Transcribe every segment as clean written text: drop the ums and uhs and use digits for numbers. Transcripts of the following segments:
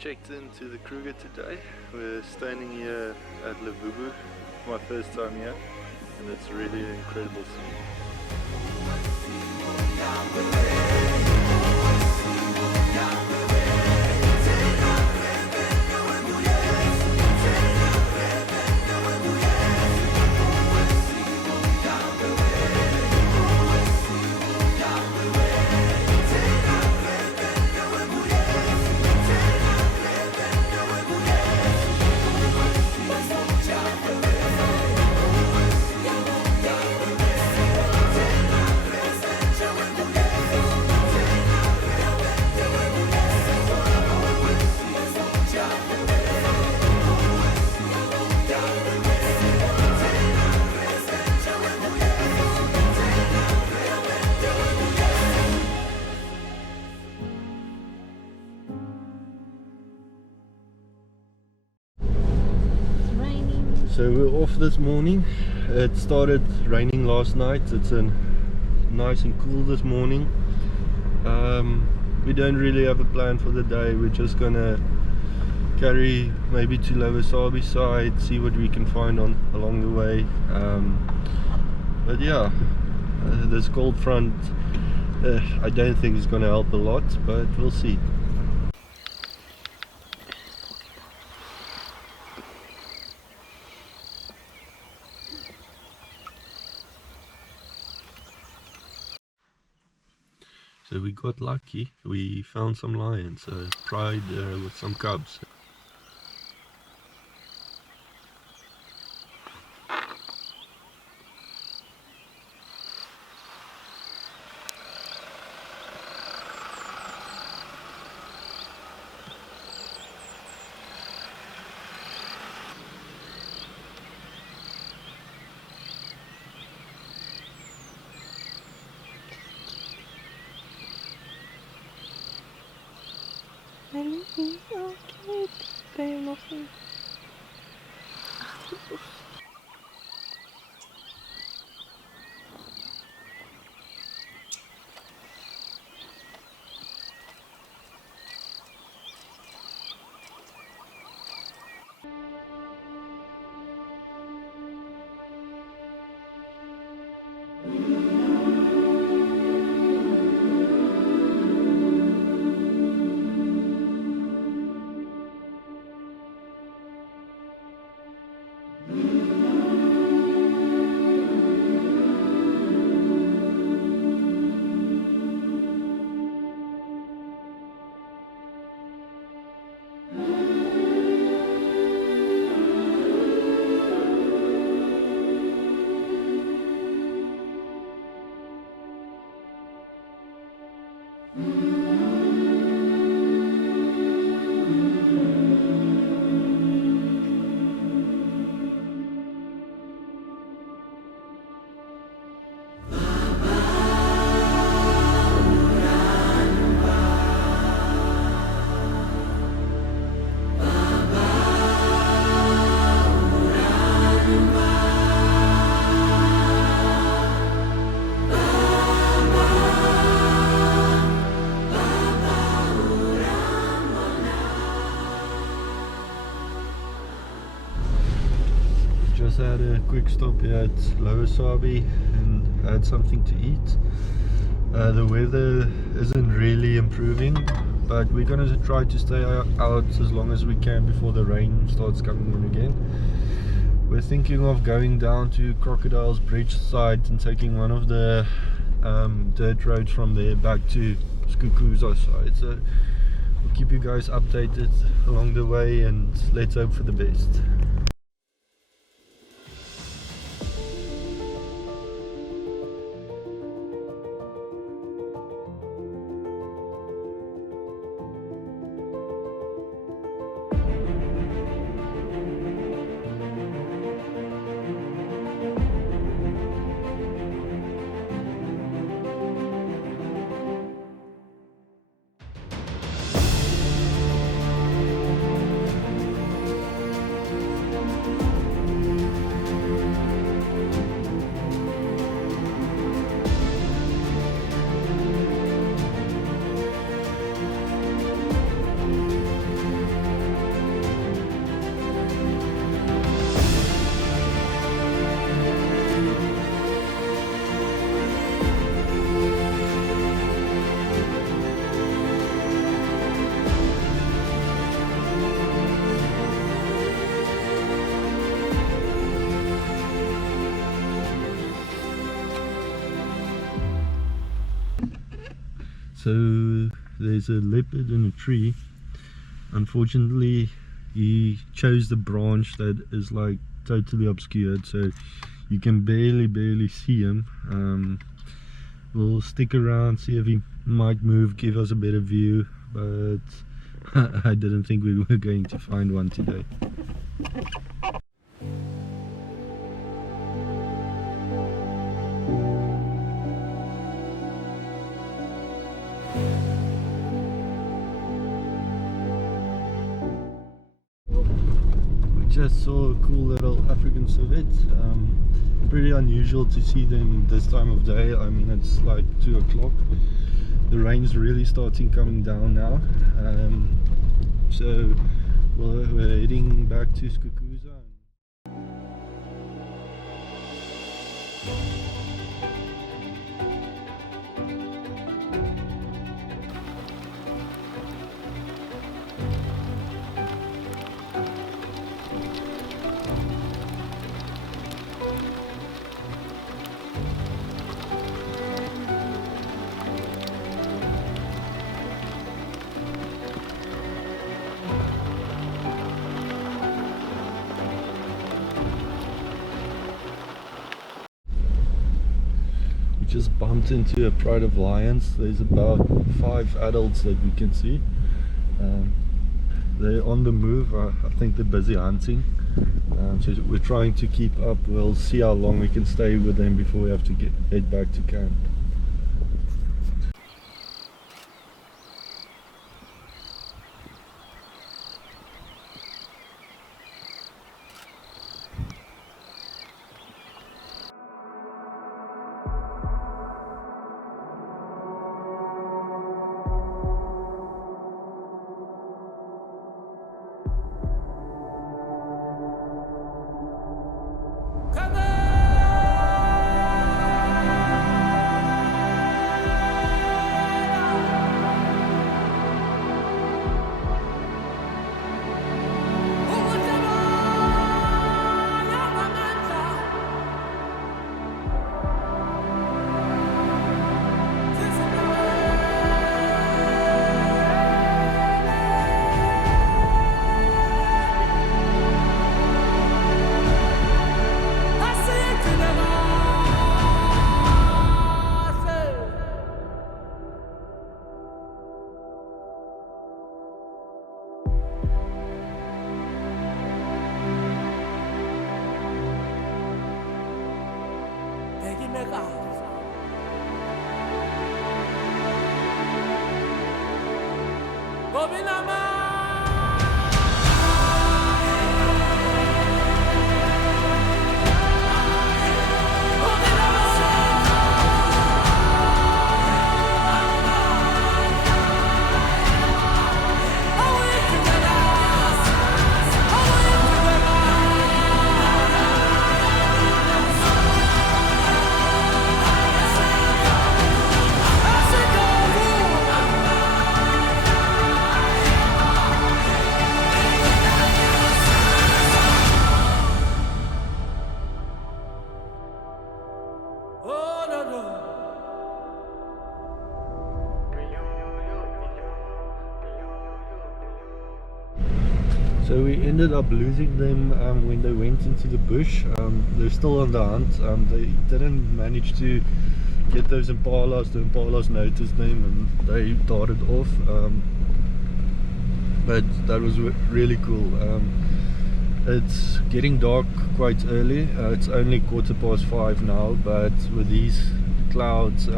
checked into the Kruger today. We're standing here at Leopard. My first time here, and it's really an incredible scene. So we're off this morning. It started raining last night. It's nice and cool this morning. We don't really have a plan for the day. We're just gonna carry maybe to Lower Sabi side, see what we can find along the way. But yeah, this cold front I don't think is gonna help a lot, but we'll see. So we got lucky, we found some lions, pride with some cubs. Okay, very nothing. Just had a quick stop here at Lower Sabi and had something to eat. The weather isn't really improving, but we're gonna try to stay out as long as we can before the rain starts coming in again. We're thinking of going down to Crocodile's Bridge side and taking one of the dirt roads from there back to Skukuza side. So we'll keep you guys updated along the way, and let's hope for the best. So there's a leopard in a tree. Unfortunately, he chose the branch that is like totally obscured, so you can barely see him. We'll stick around, see if he might move, give us a better view, but I didn't think we were going to find one today. Just saw a cool little African civet. Pretty unusual to see them this time of day. I mean, it's like 2 o'clock. The rain's really starting coming down now. So we're heading back to Skukuza. Just bumped into a pride of lions. There's about 5 adults that we can see. They're on the move. I think they're busy hunting. So we're trying to keep up. We'll see how long we can stay with them before we have to head back to camp. So we ended up losing them when they went into the bush. They're still on the hunt. They didn't manage to get those impalas. The impalas noticed them and they darted off. But that was really cool. It's getting dark quite early. It's only 5:15 now, but with these clouds,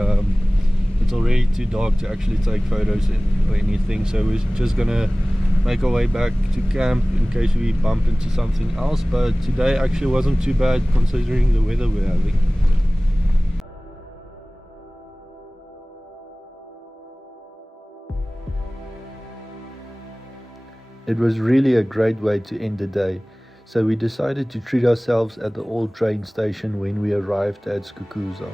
it's already too dark to actually take photos or anything. So we're just gonna make our way back to camp in case we bump into something else, but today actually wasn't too bad considering the weather we're having. It was really a great way to end the day, so we decided to treat ourselves at the old train station when we arrived at Skukuza.